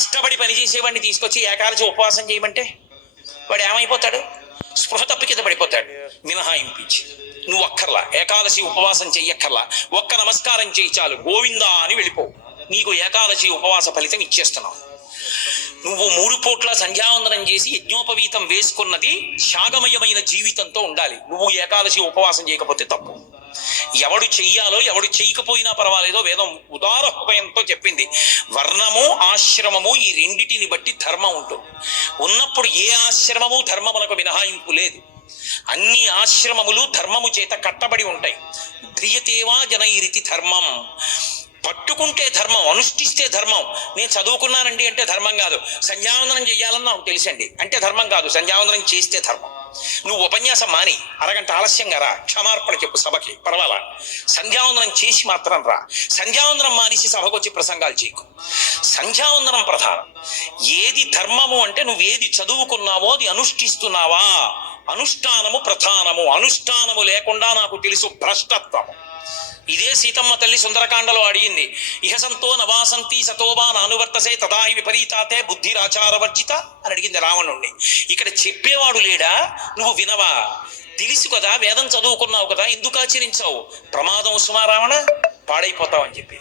కష్టపడి పనిచేసేవాడిని తీసుకొచ్చి ఏకాదశి ఉపవాసం చేయమంటే వాడు ఏమైపోతాడు? స్పృహ తప్పి కింద పడిపోతాడు. మినహాయింపించి నువ్వు అక్కర్లా. ఏకాదశి ఉపవాసం చెయ్యక్కర్లా. ఒక్క నమస్కారం చేయి చాలు. గోవిందా అని వెళ్ళిపోవు నీకు ఏకాదశి ఉపవాస ఫలితం ఇచ్చేస్తున్నావు నువ్వు మూడు పూట్ల సంధ్యావందనం చేసి యజ్ఞోపవీతం వేసుకున్నది శాగమయమైన జీవితంతో ఉండాలి. నువ్వు ఏకాదశి ఉపవాసం చేయకపోతే తప్పు. ఎవడు చెయ్యాలో ఎవడు చేయకపోయినా పర్వాలేదో వేదం ఉదార హృదయంతో చెప్పింది. వర్ణము ఆశ్రమము ఈ రెండిటిని బట్టి ధర్మం ఉంటుంది ఉన్నప్పుడు ఏ ఆశ్రమము ధర్మములకు మినహాయింపు లేదు. అన్ని ఆశ్రమములు ధర్మము చేత కట్టబడి ఉంటాయి. ధ్రియతేవా జనైరితి ధర్మం. పట్టుకుంటే ధర్మం అనుష్ఠిస్తే ధర్మం. నేను చదువుకున్నానండి అంటే ధర్మం కాదు. సంధ్యావందనం చెయ్యాలని నాకు తెలుసండి. అంటే ధర్మం కాదు సంధ్యావందనం చేస్తే ధర్మం. నువ్వు ఉపన్యాసం మాని అరగంట ఆలస్యంగా రా క్షమార్పణ చెప్పు సభకి పర్వాలా? సంధ్యావందనం చేసి మాత్రం రా. సంధ్యావందనం మానేసి సభకు వచ్చి ప్రసంగాలు చేయకు. సంధ్యావందనం ప్రధానం. ఏది ధర్మము అంటే నువ్వు ఏది చదువుకున్నావో అది అనుష్ఠిస్తున్నావా? అనుష్ఠానము ప్రధానము. అనుష్ఠానము లేకుండా నాకు తెలుసు భ్రష్టత్వము. ఇదే సీతమ్మ తల్లి సుందరకాండలో అడిగింది. ఇహసంతో నవాసంతి సతోబా నానువర్తసే తదాహి విపరీతాతే బుద్ధిరాచారవర్జిత అని అడిగింది రావణుణ్ణి. ఇక్కడ చెప్పేవాడు లేడా? నువ్వు వినవా? తెలుసు కదా వేదం చదువుకున్నావు కదా ఎందుకు ఆచరించావు? ప్రమాదం సుమా రావణ పాడైపోతావు అని చెప్పి.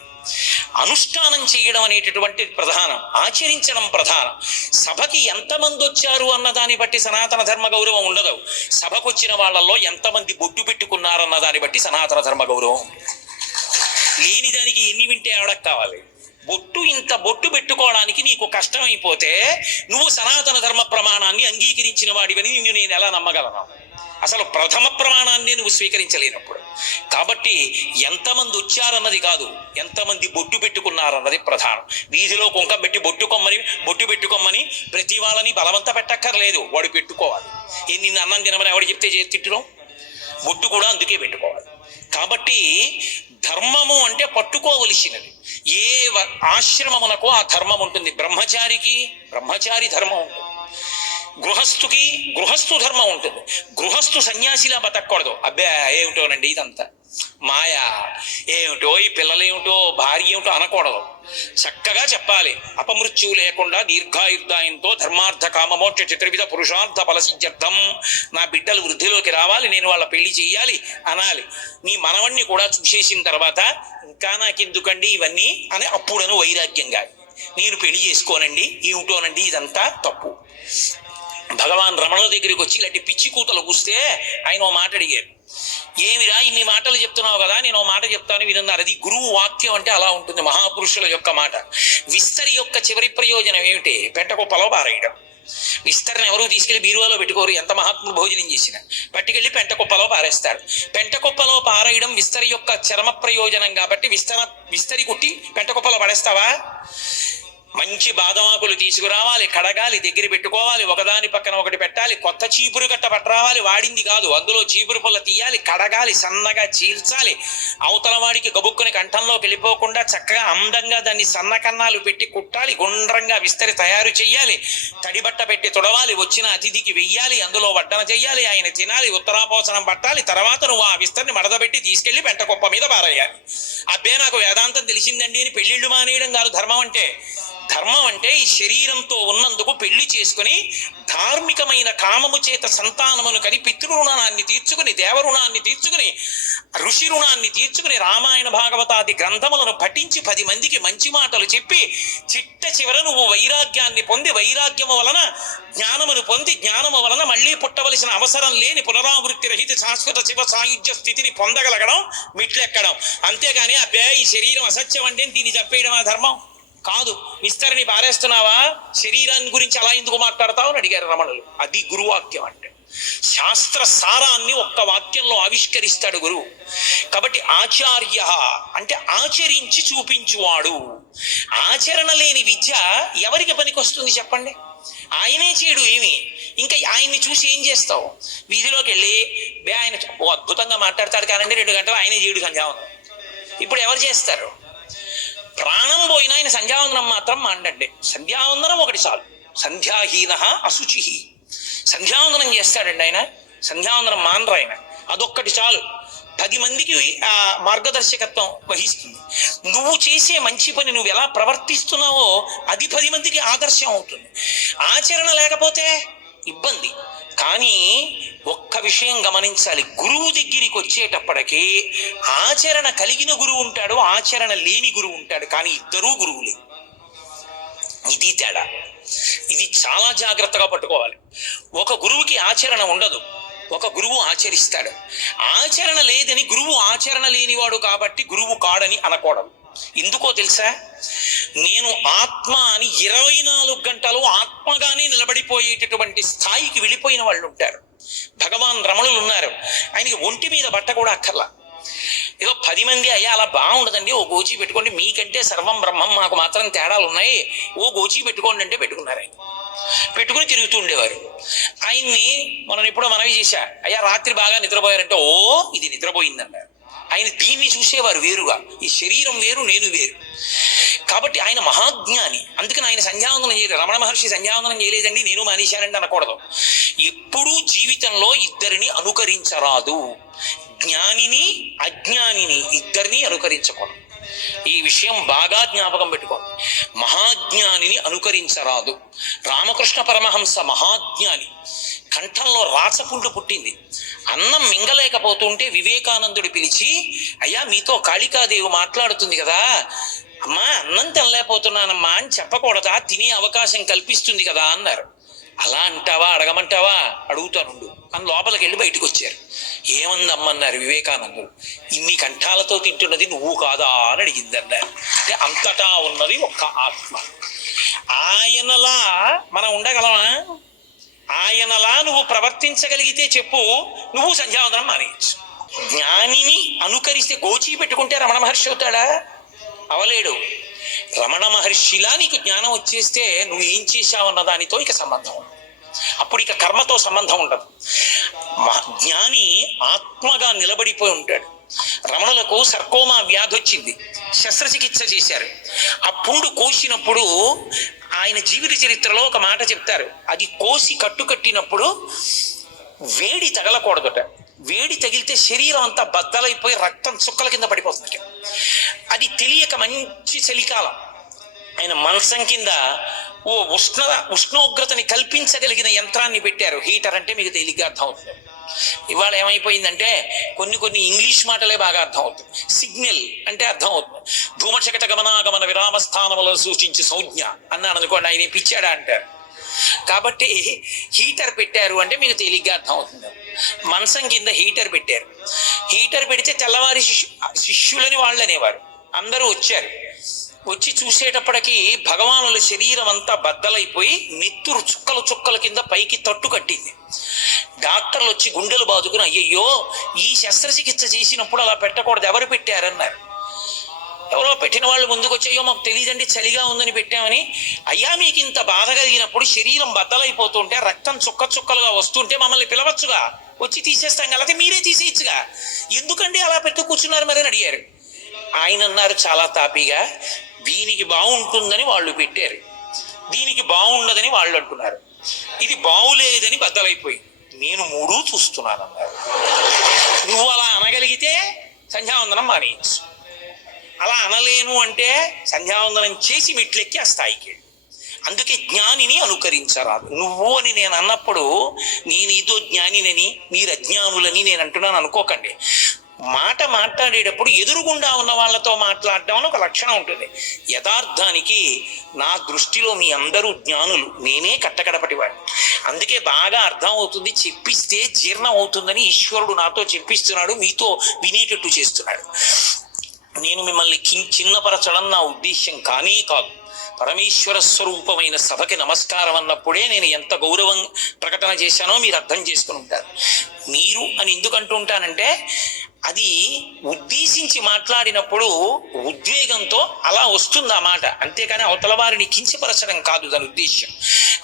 అనుష్ఠానం చేయడం అనేటటువంటి ప్రధానం ఆచరించడం ప్రధానం. సభకి ఎంతమంది వచ్చారు అన్న దాన్ని బట్టి సనాతన ధర్మ గౌరవం ఉండదు. సభకు వచ్చిన వాళ్ళల్లో ఎంతమంది బొట్టు పెట్టుకున్నారన్న దాన్ని బట్టి సనాతన ధర్మ గౌరవం. లేని దానికి ఎన్ని వింటే ఆవిడకు కావాలి. బొట్టు ఇంత బొట్టు పెట్టుకోవడానికి నీకు కష్టమైపోతే నువ్వు సనాతన ధర్మ ప్రమాణాన్ని అంగీకరించిన వాడివని నిన్ను నేను ఎలా నమ్మగలను? అసలు ప్రథమ ప్రమాణాన్ని నువ్వు స్వీకరించలేనప్పుడు. కాబట్టి ఎంతమంది వచ్చారన్నది కాదు ఎంతమంది బొట్టు పెట్టుకున్నారన్నది ప్రధానం. వీధిలో కుంకం పెట్టి బొట్టు కొమ్మని బొట్టు పెట్టుకోమని ప్రతి వాళ్ళని బలవంత పెట్టక్కర్లేదు వాడు పెట్టుకోవాలి. ఏ నిన్ను అన్నం తినమని ఎవడు చెప్తే చేసి తిట్టడం బొట్టు కూడా అందుకే పెట్టుకోవాలి. కాబట్టి ధర్మము అంటే పట్టుకోవలసినది. ఏ ఆశ్రమమునకో ఆశ్రమమునకు ఆ ధర్మం ఉంటుంది. బ్రహ్మచారికి బ్రహ్మచారి ధర్మం ఉంటుంది. గృహస్థుకి గృహస్థు ధర్మం ఉంటుంది. గృహస్థు సన్యాసిలా బతకూడదు. అబ్బే ఏమిటోనండి ఇదంతా? మాయా. ఏమిటో ఈ పిల్లలు ఏమిటో భార్య ఏమిటో అనకూడదు. చక్కగా చెప్పాలి. అపమృత్యువు లేకుండా దీర్ఘాయుర్దాయంతో ధర్మార్థ కామమోక్ష చతుర్విధ పురుషార్థ ఫలసిద్ధ్యర్థం. నా బిడ్డలు వృద్ధిలోకి రావాలి నేను వాళ్ళ పెళ్ళి చేయాలి అనాలి. నీ మనవణ్ణి కూడా చూసేసిన తర్వాత ఇంకా నాకెందుకండి ఇవన్నీ అని అప్పుడను వైరాగ్యంగా. నేను పెళ్ళి చేసుకోనండి ఏమిటోనండి ఇదంతా తప్పు. భగవాన్ రమణ దగ్గరికి వచ్చి ఇలాంటి పిచ్చి కూతలు కూస్తే ఆయన ఓ మాట అడిగారు. ఏమిరా ఇన్ని మాటలు చెప్తున్నావు కదా నేను ఓ మాట చెప్తాను వినున్నారు. అది గురువు వాక్యం అంటే అలా ఉంటుంది మహాపురుషుల యొక్క మాట. విస్తరి యొక్క చివరి ప్రయోజనం ఏమిటి? పెంటకుప్పలో పారేయడం. విస్తరణ ఎవరు తీసుకెళ్ళి బీరువాలో పెట్టుకోరు? ఎంత మహాత్ములు భోజనం చేసినా? పట్టుకెళ్ళి పెంటకొప్పలో పారేస్తారు. పెంటకొప్పలో పారేయడం విస్తరి యొక్క చరమ ప్రయోజనం కాబట్టి విస్తర విస్తరి కుట్టి పెంటకొప్పలో పడేస్తావా? మంచి బాదమాకులు తీసుకురావాలి కడగాలి దగ్గర పెట్టుకోవాలి ఒకదాని పక్కన ఒకటి పెట్టాలి కొత్త చీపురు కట్ట పట్టరావాలి వాడింది కాదు. అందులో చీపురు పుల్ల తీయాలి కడగాలి సన్నగా చీల్చాలి. అవతల వాడికి గబుక్కుని కంఠంలో వెళ్ళిపోకుండా చక్కగా అందంగా దాన్ని సన్నకన్నాలు పెట్టి కుట్టాలి గుండ్రంగా విస్తరి తయారు చేయాలి తడిబట్ట పెట్టి తుడవాలి వచ్చిన అతిథికి వెయ్యాలి అందులో వడ్డన చేయాలి ఆయన తినాలి ఉత్తరాపోసనం పట్టాలి తర్వాత నువ్వు ఆ విస్తరిని మడదబెట్టి తీసుకెళ్ళి పెంట కుప్ప మీద పారేయాలి. అబ్బే నాకు వేదాంతం తెలిసిందండి అని పెళ్ళిళ్ళు మానేయడం కాదు ధర్మం అంటే. ధర్మం అంటే ఈ శరీరంతో ఉన్నందుకు పెళ్ళి చేసుకుని ధార్మికమైన కామము చేత సంతానమును కని పితృరుణాన్ని తీర్చుకుని దేవరుణాన్ని తీర్చుకుని ఋషి రుణాన్ని తీర్చుకుని రామాయణ భాగవతాది గ్రంథములను పఠించి పది మందికి మంచి మాటలు చెప్పి చిట్ట చివర నువ్వు వైరాగ్యాన్ని పొంది వైరాగ్యము వలన జ్ఞానమును పొంది జ్ఞానము వలన మళ్ళీ పుట్టవలసిన అవసరం లేని పునరావృత్తి రహిత శాశ్వత శివ సాయుధ్య స్థితిని పొందగలగడం మిట్లెక్కడం. అంతేగాని అబ్బే ఈ శరీరం అసత్యం అంటే దీన్ని చంపేయడం ఆ ధర్మం? కాదు విస్తరణి పారేస్తున్నావా శరీరాన్ని గురించి అలా ఎందుకు మాట్లాడతావు? అని అడిగారు రమణులు. అది గురువాక్యం అంటే. శాస్త్ర సారాన్ని ఒక్క వాక్యంలో ఆవిష్కరిస్తాడు గురువు. కాబట్టి ఆచార్య అంటే ఆచరించి చూపించువాడు. ఆచరణ లేని విద్య ఎవరికి పనికొస్తుంది చెప్పండి? ఆయనే చేయడు ఏమి? ఇంకా ఆయన్ని చూసి ఏం చేస్తావు? వీధిలోకి వెళ్ళి బే ఆయన ఓ అద్భుతంగా మాట్లాడతాడు కానండి రెండు గంటలు ఆయనే చేయడు సంధ్యావందనం ఇప్పుడు ఎవరు చేస్తారు? ప్రాణం పోయినా ఆయన సంధ్యావందనం మాత్రం మాండండి సంధ్యావందనం ఒకటి చాలు. సంధ్యాహీన అశుచి. సంధ్యావందనం చేస్తాడండి ఆయన. సంధ్యావందనం మానరు ఆయన. అదొక్కటి చాలు. పది మందికి ఆ మార్గదర్శకత్వం వహిస్తుంది. నువ్వు చేసే మంచి పని నువ్వు ఎలా ప్రవర్తిస్తున్నావో అది పది మందికి ఆదర్శం అవుతుంది. ఆచరణ లేకపోతే ఇబ్బంది. కానీ ఒక్క విషయం గమనించాలి. గురువు దగ్గరికి వచ్చేటప్పటికి ఆచరణ కలిగిన గురువు ఉంటాడు ఆచరణ లేని గురువు ఉంటాడు కానీ ఇద్దరూ గురువులే. ఇది తేడా. ఇది చాలా జాగ్రత్తగా పట్టుకోవాలి. ఒక గురువుకి ఆచరణ ఉండదు. ఒక గురువు ఆచరిస్తాడు. ఆచరణ లేదని గురువు ఆచరణ లేనివాడు కాబట్టి గురువు కాడని అనకూడదు. ఎందుకో తెలుసా? నేను ఆత్మ అని ఇరవై నాలుగు గంటలు ఆత్మగానే నిలబడిపోయేటటువంటి స్థాయికి వెళ్ళిపోయిన వాళ్ళు ఉంటారు. భగవాన్ రమణులు ఉన్నారు. ఆయనకి ఒంటి మీద బట్ట కూడా అక్కర్లా. ఏదో పది మంది అయ్యా అలా బాగుండదండి. ఓ గోచి పెట్టుకోండి. మీకంటే సర్వం బ్రహ్మం మాకు మాత్రం తేడాలు ఉన్నాయి. ఓ గోచి పెట్టుకోండి అంటే పెట్టుకున్నారు ఆయన. పెట్టుకుని తిరుగుతూ ఉండేవారు. ఆయన్ని మనం ఎప్పుడో మనవి చేశా. అయ్యా రాత్రి బాగా నిద్రపోయారంటే ఓ ఇది నిద్రపోయిందన్నారు. ఆయన దీన్ని చూసేవారు వేరుగా. ఈ శరీరం వేరు నేను వేరు. కాబట్టి ఆయన మహాజ్ఞాని. అందుకని ఆయన సంధ్యావందనం చేయలేదు. రమణ మహర్షి సంధ్యావందనం చేయలేదండి. నేను మానేశానండి అనకూడదు. ఎప్పుడూ జీవితంలో ఇద్దరిని అనుకరించరాదు. జ్ఞానిని అజ్ఞానిని ఇద్దరిని అనుకరించకూడదు. ఈ విషయం బాగా జ్ఞాపకం పెట్టుకోండి. మహాజ్ఞానిని అనుకరించరాదు. రామకృష్ణ పరమహంస మహాజ్ఞాని. కంఠంలో రాచపుండు పుట్టింది. అన్నం మింగలేకపోతుంటే వివేకానందుడు పిలిచి అయ్యా మీతో కాళికాదేవి మాట్లాడుతుంది కదా. అమ్మా అన్నం తినలేకపోతున్నానమ్మా అని చెప్పకూడదా? తినే అవకాశం కల్పిస్తుంది కదా అన్నారు. అలా అంటావా? అడగమంటావా? అడుగుతానుండు. అని లోపలికి వెళ్ళి బయటకు వచ్చారు ఏమందమ్మన్నారు వివేకానందుడు? ఇన్ని కంఠాలతో తింటున్నది నువ్వు కాదా అని అడిగింది అన్నారు అంటే అంతటా ఉన్నది ఒక్క ఆత్మ. ఆయనలా మనం ఉండగలమా? ఆయనలా నువ్వు ప్రవర్తించగలిగితే చెప్పు. నువ్వు సంధ్యావందనం మానేయచ్చు. జ్ఞానిని అనుకరిస్తే గోచి పెట్టుకుంటే రమణ మహర్షి అవుతాడా? అవలేడు. రమణ మహర్షిలా నీకు జ్ఞానం వచ్చేస్తే నువ్వు ఏం చేశావన్న దానితో ఇక సంబంధం అప్పుడు ఇక కర్మతో సంబంధం ఉండదు. జ్ఞాని ఆత్మగా నిలబడిపోయి ఉంటాడు. రమణులకు సర్కోమా వ్యాధి వచ్చింది. శస్త్రచికిత్స చేశారు. ఆ పుండు కోసినప్పుడు ఆయన జీవిత చరిత్రలో ఒక మాట చెప్తారు. అది కోసి కట్టుకట్టినప్పుడు వేడి తగలకూడదట. వేడి తగిలితే శరీరం అంతా బద్దలైపోయి రక్తం చుక్కల కింద పడిపోతుంది. అది తెలియక మంచి చలికాలం. ఆయన మంచం కింద ఓ ఉష్ణ ఉష్ణోగ్రతని కల్పించగలిగిన యంత్రాన్ని పెట్టారు. హీటర్ అంటే మీకు తేలిగ్గా అర్థం అవుతుంది. ఇవాళ ఏమైపోయిందంటే కొన్ని కొన్ని ఇంగ్లీష్ మాటలే బాగా అర్థం అవుతుంది. సిగ్నల్ అంటే అర్థం అవుతుంది. ధూమశకట గమనాగమన విరామ స్థానములను సూచించి సంజ్ఞ అన్నాను అనుకోండి ఆయన పిచ్చాడా అంటారు. కాబట్టి హీటర్ పెట్టారు అంటే మీకు తేలిగ్గా అర్థం అవుతుంది మంచం కింద హీటర్ పెట్టారు. హీటర్ పెడితే తెల్లవారి శిష్యు శిష్యులని వాళ్ళు అనేవారు. అందరూ వచ్చారు. వచ్చి చూసేటప్పటికి భగవానుల శరీరం అంతా బద్దలైపోయి నెత్తురు చుక్కలు చుక్కల కింద పైకి తట్టు కట్టింది. డాక్టర్లు వచ్చి గుండెలు బాదుకుని అయ్యయ్యో ఈ శస్త్రచికిత్స చేసినప్పుడు అలా పెట్టకూడదు ఎవరు పెట్టారన్నారు. ఎవరో పెట్టిన వాళ్ళు ముందుకు వచ్చి అయ్యో మాకు తెలియదండి చలిగా ఉందని పెట్టామని. అయ్యా మీకు ఇంత బాధ కలిగినప్పుడు శరీరం బద్దలైపోతుంటే రక్తం చుక్క చుక్కలుగా వస్తుంటే మమ్మల్ని పిలవచ్చుగా? వచ్చి తీసేస్తాం కదా అయితే మీరే తీసేయచ్చుగా? ఎందుకండి అలా పెట్టి కూర్చున్నారు మరి అని అడిగారు. ఆయన అన్నారు చాలా తాపీగా దీనికి బాగుంటుందని వాళ్ళు పెట్టారు. దీనికి బాగుండదని వాళ్ళు అంటున్నారు. ఇది బాగులేదని బద్దలైపోయింది. నేను మూడు చూస్తున్నాను అన్నారు నువ్వు అలా అనగలిగితే సంధ్యావందనం మానేయచ్చు. అలా అనలేను అంటే సంధ్యావందనం చేసి మెట్లెక్కి ఆ స్థాయికి అందుకే జ్ఞానిని అనుకరించరాదు. నువ్వు అని నేను అన్నప్పుడు నేను ఇదో జ్ఞానినని మీరు అజ్ఞానులని నేను అంటున్నాను అనుకోకండి. మాట మాట్లాడేటప్పుడు ఎదురుగుండా ఉన్న వాళ్ళతో మాట్లాడడం అని ఒక లక్షణం ఉంటుంది. యథార్థానికి నా దృష్టిలో మీ అందరూ జ్ఞానులు. నేనే కట్టకడపటివాడిని. అందుకే బాగా అర్థం అవుతుంది చెప్పిస్తే జీర్ణం అవుతుందని ఈశ్వరుడు నాతో చెప్పిస్తున్నాడు మీతో వినేటట్టు చేస్తున్నాడు. నేను మిమ్మల్ని కి- చిన్నపరచడం నా ఉద్దేశ్యం కానీ కాదు. పరమేశ్వర స్వరూపమైన సభకి నమస్కారం అన్నప్పుడే నేను ఎంత గౌరవం ప్రకటన చేశానో మీరు అర్థం చేసుకుని ఉంటారు. మీరు అని ఎందుకు అంటుంటానంటే అది ఉద్దేశించి మాట్లాడినప్పుడు ఉద్వేగంతో అలా వస్తుంది ఆ మాట. అంతేకాని అవతల వారిని కించపరచడం కాదు దాని ఉద్దేశ్యం.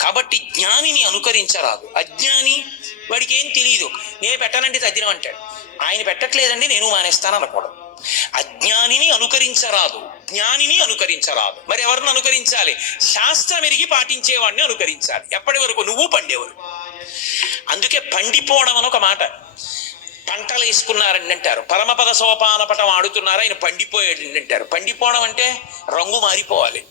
కాబట్టి జ్ఞానిని అనుకరించరాదు. అజ్ఞాని వాడికి ఏం తెలియదు నేను పెట్టనండి తద్దినం అంటాడు ఆయన పెట్టట్లేదండి నేను మానేస్తాను అనకూడదు అజ్ఞానిని అనుకరించరాదు. జ్ఞానిని అనుకరించరాదు. మరి ఎవరిని అనుకరించాలి? శాస్త్రం ఎరిగి పాటించేవాడిని అనుకరించాలి. ఎప్పటి వరకు? నువ్వు పండేవాడు. అందుకే పండిపోవడం అని ఒక మాట. పంటలు వేసుకున్నారండి అంటారు. పరమపద సోపాన పటం ఆడుతున్నారు? ఆయన పండిపోయాడు అంటారు. పండిపోవడం అంటే రంగు మారిపోవాలి.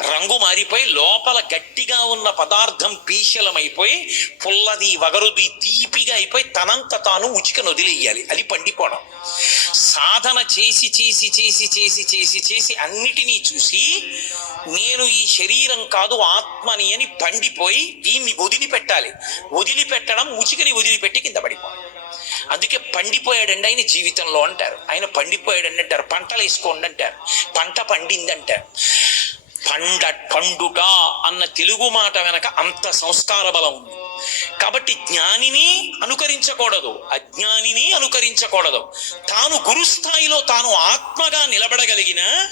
రంగు మారిపోయి లోపల గట్టిగా ఉన్న పదార్థం పీశలమైపోయి పుల్లది వగరుది తీపిగా అయిపోయి తనంత తాను ఉచికను వదిలేయాలి. అది పండిపోవడం. సాధన చేసి చేసి చేసి చేసి చేసి చేసి అన్నిటినీ చూసి నేను ఈ శరీరం కాదు ఆత్మని అని పండిపోయి దీన్ని వదిలిపెట్టాలి. వదిలిపెట్టడం ఉచికని వదిలిపెట్టి కింద పడిపోవాలి. అందుకే పండిపోయాడండి ఆయన జీవితంలో అంటారు. ఆయన పండిపోయాడండి అంటారు. పంటలు వేసుకోండి అంటారు. పంట పండింది అంటారు. పండ పండుట అన్న తెలుగు మాట వెనక అంత సంస్కార బలం ఉంది. కాబట్టి జ్ఞానిని అనుకరించకూడదు అజ్ఞానిని అనుకరించకూడదు. తాను గురుస్థాయిలో తాను ఆత్మగా నిలబడగలిగిన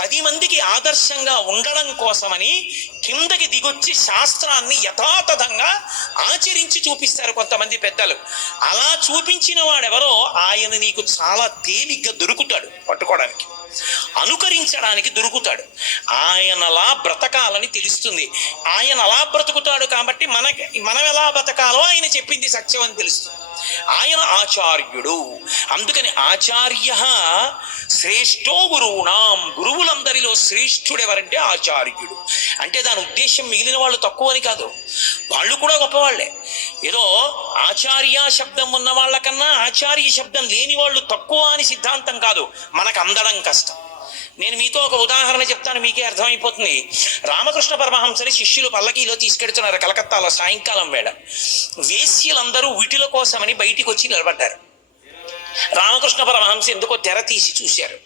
పది మందికి ఆదర్శంగా ఉండడం కోసమని కిందకి దిగొచ్చి శాస్త్రాన్ని యథాతథంగా ఆచరించి చూపిస్తారు కొంతమంది పెద్దలు. అలా చూపించిన వాడెవరో ఆయన నీకు చాలా తేలిగ్గా దొరుకుతాడు పట్టుకోవడానికి. అనుకరించడానికి దొరుకుతాడు. ఆయనలా బ్రతకాలని తెలుస్తుంది. ఆయన అలా బ్రతుకుతాడు కాబట్టి మనకి మనం ఎలా బ్రతకాలో ఆయన చెప్పింది సత్యం అని తెలుస్తుంది. ఆయన ఆచార్యుడు. అందుకని ఆచార్య శ్రేష్టో గురువునాం. గురువులందరిలో శ్రేష్ఠుడెవరంటే ఆచార్యుడు. అంటే దాని ఉద్దేశం మిగిలిన వాళ్ళు తక్కువ అని కాదు. వాళ్ళు కూడా గొప్పవాళ్ళే ఏదో ఆచార్య శబ్దం ఉన్న వాళ్ళకన్నా ఆచార్య శబ్దం లేని వాళ్ళు తక్కువ అని సిద్ధాంతం కాదు. మనకు అందడం కష్టం. నేను మీతో ఒక ఉదాహరణ చెప్తాను మీకే అర్థమైపోతుంది. రామకృష్ణ పరమహంసని శిష్యులు పల్లకీలో తీసుకెడుతున్నారు కలకత్తాలో సాయంకాలం వేళ. వేశ్యలందరూ వీటిల కోసమని బయటికి వచ్చి నిలబడ్డారు. రామకృష్ణ పరమహంస ఎందుకో తెర తీసి చూశారు.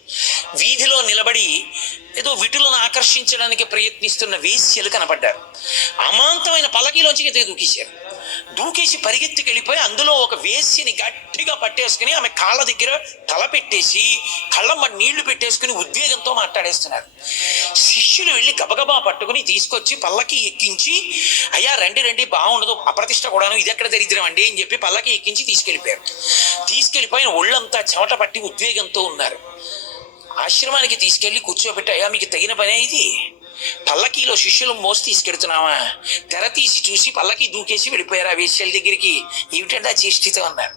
వీధిలో నిలబడి ఏదో విటులను ఆకర్షించడానికి ప్రయత్నిస్తున్న వేశ్యలు కనపడ్డారు. అమాంతమైన పలకీలోంచి దూకేశారు. దూకేసి పరిగెత్తుకు వెళ్ళిపోయి అందులో ఒక వేసిని గట్టిగా పట్టేసుకుని ఆమె కాళ్ళ దగ్గర తల పెట్టేసి కళ్ళమ్మ నీళ్ళు పెట్టేసుకుని ఉద్వేగంతో మాట్లాడేస్తున్నారు. శిష్యులు వెళ్ళి గబగబా పట్టుకుని తీసుకొచ్చి పల్లకి ఎక్కించి అయ్యా రండి రండి బాగుండదు అప్రతిష్ట కూడాను ఇది ఎక్కడ దరిద్రం అండి? అని చెప్పి పల్లకి ఎక్కించి తీసుకెళ్ళిపోయారు. తీసుకెళ్ళిపోయిన ఒళ్ళంతా చెమట పట్టి ఉద్వేగంతో ఉన్నారు. ఆశ్రమానికి తీసుకెళ్ళి కూర్చోబెట్టి అయ్యా మీకు తగిన పనే ఇది? పల్లకీలో శిష్యులు మోసి తీసుకెడుతున్నావా? తెర తీసి చూసి పల్లకి దూకేసి వెళ్ళిపోయారు ఆ వేశ్యల దగ్గరికి? ఏమిటంటే ఆ చేష్టితో అన్నారు.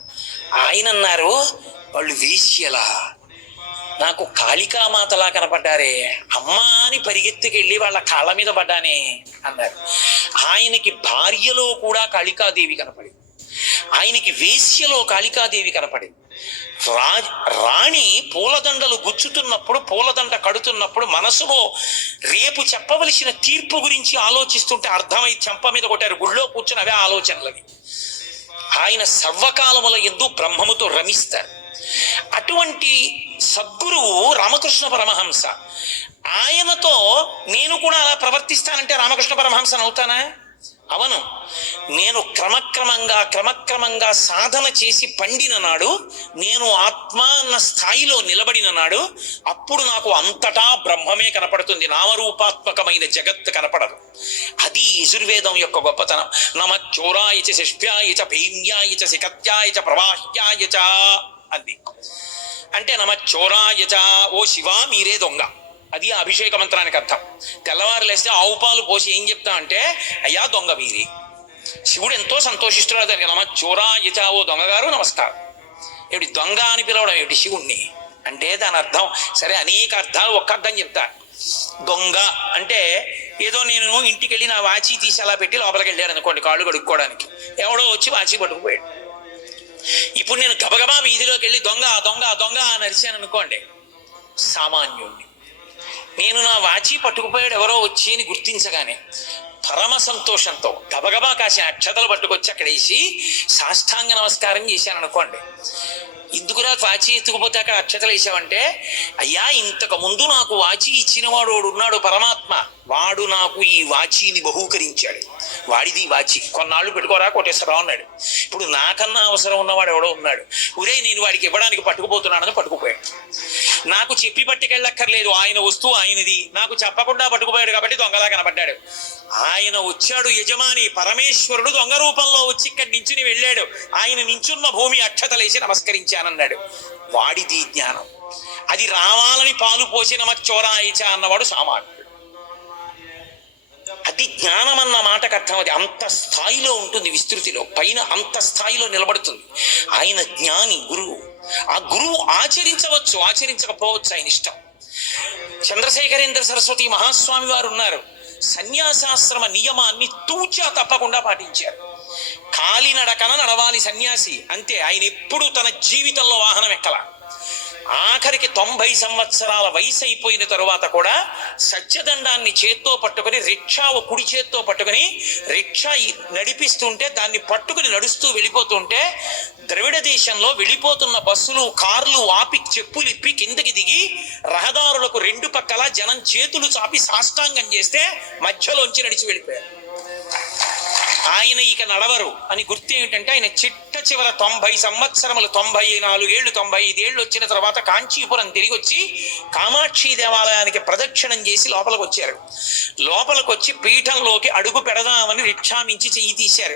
ఆయన అన్నారు వాళ్ళు వేశ్యలా. నాకు కాళికామాతలా కనపడ్డారే. అమ్మా అని పరిగెత్తుకెళ్ళి వాళ్ళ కాళ్ళ మీద పడ్డానే అన్నారు. ఆయనకి భార్యలో కూడా కాళికాదేవి కనపడింది. ఆయనకి వేశ్యలో కాళికాదేవి కనపడింది. రా రాణి పూలదండలు గుచ్చుతున్నప్పుడు పూలదండ కడుతున్నప్పుడు మనసులో రేపు చెప్పవలసిన తీర్పు గురించి ఆలోచిస్తుంటే అర్థమై చెంప మీద కొట్టారు. గుళ్ళో కూర్చుని అవే ఆలోచనలవి. ఆయన సర్వకాలముల ఎందు బ్రహ్మముతో రమిస్తారు. అటువంటి సద్గురువు రామకృష్ణ పరమహంస. ఆయనతో నేను కూడా అలా ప్రవర్తిస్తానంటే రామకృష్ణ పరమహంసను అవుతానా అవను. నేను క్రమక్రమంగా క్రమక్రమంగా సాధన చేసి పండిన నాడు నేను ఆత్మ అన్న స్థాయిలో నిలబడిన నాడు అప్పుడు నాకు అంతటా బ్రహ్మమే కనపడుతుంది. నామరూపాత్మకమైన జగత్ కనపడదు. అది యజుర్వేదం యొక్క గొప్పతనం. నమ చోరాయ చ శిష్ప్యాయ చ భైమ్యాయ చ శిఖత్యాయ చ ప్రవాహ్యాయ చ అంది. అంటే నమ చోరాయ చ ఓ శివా మీరే దొంగ. అది అభిషేక మంత్రానికి అర్థం. తెల్లవారు లేస్తే ఆవు పాలు పోసి ఏం చెప్తా అంటే అయ్యా దొంగ మీరి శివుడు ఎంతో సంతోషిస్తున్నాడు దానికి నమ చోరాయచ ఓ దొంగగారు నమస్కారం. ఏమిటి దొంగ అని పిలవడం ఏమిటి శివుణ్ణి? అంటే దాని అర్థం సరే అనేక అర్థాలు ఒక్క అర్థం చెప్తా. దొంగ అంటే ఏదో నేను ఇంటికి వెళ్ళి నా వాచి తీసి అలా పెట్టి లోపలికి వెళ్ళాను అనుకోండి కాళ్ళు కడుక్కోవడానికి. ఎవడో వచ్చి వాచి పట్టుకుపోయాడు. ఇప్పుడు నేను గబగబా వీధిలోకి వెళ్ళి దొంగ దొంగ దొంగ అని అరిచాను అనుకోండి సామాన్యుణ్ణి. నేను నా వాచి పట్టుకుపోయాడు ఎవరో వచ్చి అని గుర్తించగానే పరమ సంతోషంతో గబగబా కాసిన అక్షతలు పట్టుకొచ్చి అక్కడ వేసి సాష్టాంగ నమస్కారం చేశాను అనుకోండి. ఎందుకురా వాచి ఎత్తుకుపోతే అక్కడ అక్షతలు వేసావంటే? అయ్యా ఇంతకు ముందు నాకు వాచి ఇచ్చిన వాడు ఉన్నాడు పరమాత్మ. వాడు నాకు ఈ వాచీని బహూకరించాడు. వాడిది ఈ వాచి. కొన్నాళ్ళు పెట్టుకోరా కొట్టేస్తారా అన్నాడు. ఇప్పుడు నాకన్నా అవసరం ఉన్నవాడు ఎవడో ఉన్నాడు. ఉరే నేను వాడికి ఇవ్వడానికి పట్టుకుపోతున్నానని పట్టుకుపోయాడు. నాకు చెప్పి పట్టుకెళ్ళక్కర్లేదు. ఆయన వస్తువు ఆయనది. నాకు చెప్పకుండా పట్టుకుపోయాడు కాబట్టి దొంగలా కనబడ్డాడు ఆయన వచ్చాడు యజమాని పరమేశ్వరుడు దొంగ రూపంలో వచ్చి ఇక్కడి నించుని వెళ్ళాడు. ఆయన నించున్న భూమి అక్షతలేసి నమస్కరించానన్నాడు. వాడిది జ్ఞానం. అది రావాలని పాలు పోసిన నమ అన్నవాడు సామాన్యుడు. అది జ్ఞానం అన్న మాటకు అర్థం అది. అంత స్థాయిలో ఉంటుంది విస్తృతిలో. పైన అంత స్థాయిలో నిలబడుతుంది. ఆయన జ్ఞాని గురువు. ఆ గురువు ఆచరించవచ్చు ఆచరించకపోవచ్చు ఆయన ఇష్టం. చంద్రశేఖరేంద్ర సరస్వతి మహాస్వామి వారు ఉన్నారు. సన్యాసాశ్రమ నియమాన్ని తూచా తప్పకుండా పాటించారు. కాలినడకన నడవాలి సన్యాసి అంతే. ఆయన ఎప్పుడు తన జీవితంలో వాహనం ఎక్కల. ఆఖరికి తొంభై సంవత్సరాల వయసు అయిపోయిన తరువాత కూడా సత్యదండాన్ని చేత్తో పట్టుకొని రిక్షా ఓ కుడి చేత్తో పట్టుకొని రిక్షా నడిపిస్తుంటే దాన్ని పట్టుకుని నడుస్తూ వెళ్ళిపోతుంటే ద్రవిడ దేశంలో వెళ్ళిపోతున్న బస్సులు కార్లు ఆపి చెప్పులు ఇప్పి కిందకి దిగి రహదారులకు రెండు పక్కల జనం చేతులు చాపి సాష్టాంగం చేస్తే మధ్యలోంచి నడిచి వెళ్ళిపోయారు. ఆయన ఇక నడవరు. అని గుర్తు ఏమిటంటే ఆయన చిట్ట చివర తొంభై సంవత్సరములు తొంభై నాలుగేళ్ళు తొంభై ఐదేళ్ళు వచ్చిన తర్వాత కాంచీపురం తిరిగి వచ్చి కామాక్షి దేవాలయానికి ప్రదక్షిణం చేసి లోపలికి వచ్చారు లోపలికి వచ్చి పీఠంలోకి అడుగు పెడదామని రిక్షా మించి చెయ్యి తీశారు.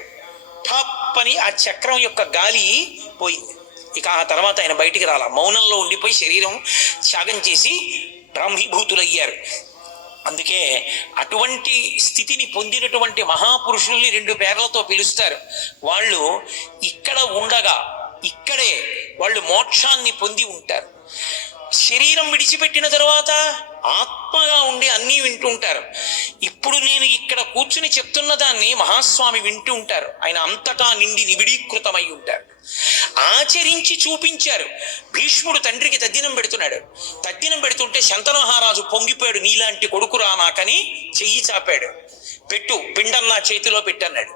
ఠప్ అని ఆ చక్రం యొక్క గాలి పోయింది. ఇక ఆ తర్వాత ఆయన బయటికి రాల. మౌనంలో ఉండిపోయి శరీరం త్యాగం చేసి బ్రాహ్మీభూతులయ్యారు. అందుకే అటువంటి స్థితిని పొందినటువంటి మహాపురుషుల్ని రెండు పేర్లతో పిలుస్తారు. వాళ్ళు ఇక్కడ ఉండగా ఇక్కడే వాళ్ళు మోక్షాన్ని పొంది ఉంటారు. శరీరం విడిచిపెట్టిన తర్వాత ఆత్మగా ఉండి అన్నీ వింటూ ఉంటారు. ఇప్పుడు నేను ఇక్కడ కూర్చుని చెప్తున్న దాన్ని మహాస్వామి వింటూ ఉంటారు. ఆయన అంతటా నిండి నిబిడీకృతమై ఉంటారు. ఆచరించి చూపించారు. భీష్ముడు తండ్రికి తద్దినం పెడుతున్నాడు. తద్దినం పెడుతుంటే శంతనమహారాజు పొంగిపోయాడు. నీలాంటి కొడుకురా నాకని చెయ్యి చాపాడు. పెట్టు పిండం నా చేతిలో పెట్టన్నాడు.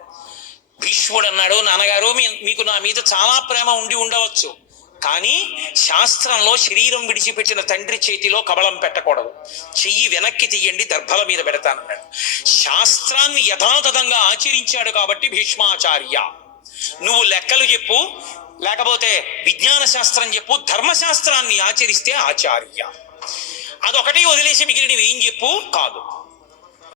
భీష్ముడు అన్నాడు నాన్నగారు మీ- మీకు నా మీద చాలా ప్రేమ ఉండి ఉండవచ్చు. కానీ శాస్త్రంలో శరీరం విడిచిపెట్టిన తండ్రి చేతిలో కబళం పెట్టకూడదు. చెయ్యి వెనక్కి తీయండి దర్భల మీద పెడతానన్నాడు. శాస్త్రాన్ని యథాతథంగా ఆచరించాడు కాబట్టి భీష్మాచార్య. నువ్వు లెక్కలు చెప్పు లేకపోతే విజ్ఞాన శాస్త్రం చెప్పు ధర్మశాస్త్రాన్ని ఆచరిస్తే ఆచార్య. అదొకటి వదిలేసి మిగిలినవి ఏం చెప్పు? కాదు.